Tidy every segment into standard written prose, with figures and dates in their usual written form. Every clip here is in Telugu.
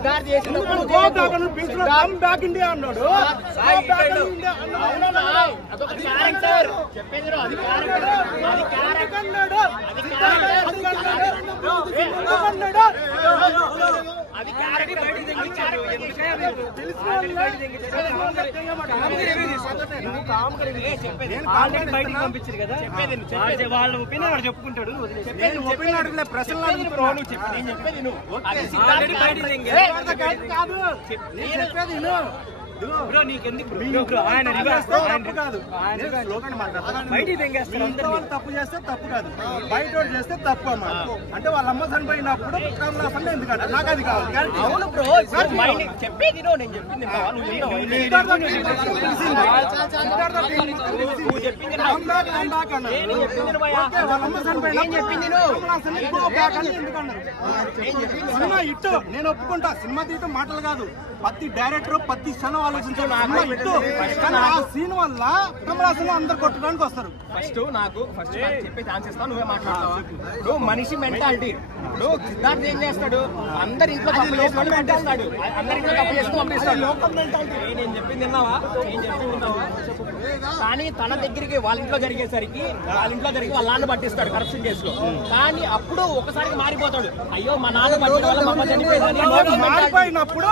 సిద్ధార్థ్ చేసినప్పుడు బ్యాక్ ఇండియా అన్నాడు. అదొక క్యారెక్టర్ చెప్పేది అది క్యారెక్టర్ అన్నాడు. అది బయటికి పంపించారు కదా, వాళ్ళ ఒపీనియన్ వాడు చెప్పుకుంటాడు. చెప్పేది నువ్వు ఆయన తప్పు చేస్తే తప్పు కాదు, బయట చేస్తే తప్పు అమ్మా. అంటే వాళ్ళ అమ్మ చనిపోయినప్పుడు కమలాసన్ ఎందుకంటే నాకు అది కాదు. అవును బ్రో, చెప్పేది నేను చెప్పింది సినిమా ఇట్టు నేను ఒప్పుకుంటా. సినిమా తీయటం మాటలు కాదు, ప్రతి డైరెక్టర్ ప్రతి క్షణం ఆలోచించాలి. సినిమా ఇట్టు ఆ సీన్ వల్ల కమలాసన్ అందరు కొట్టడానికి వస్తారు. ఫస్ట్ చెప్పే ఛాన్స్ ఇస్తాను, నువ్వే మాట్లాడతావా? ఇప్పుడు మనిషి మెంటాలిటీ. ఇప్పుడు సిద్ధార్థ్ ఏం చేస్తాడు, అందరి ఇంట్లో తప్పు చేసుకొని పంపిస్తాడు, అందరి ఇంట్లో తప్పు చేసుకుని పంపిస్తాడు. నేను చెప్పింది విన్నావా? కానీ తన దగ్గరికి వాళ్ళ ఇంట్లో జరిగేసరికి వాళ్ళ నాన్న పట్టిస్తాడు కరప్షన్ కేసులో. కానీ అప్పుడు ఒకసారి మారిపోతాడు, అయ్యో మా నాన్న మారిపోయినప్పుడు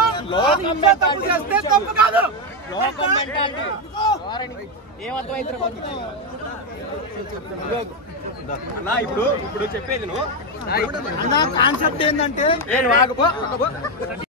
లోకం మెంటాలిటీ ఏమర్థమైతే అన్నా. ఇప్పుడు చెప్పేది నువ్వు కాన్సెప్ట్ ఏంటంటే నేను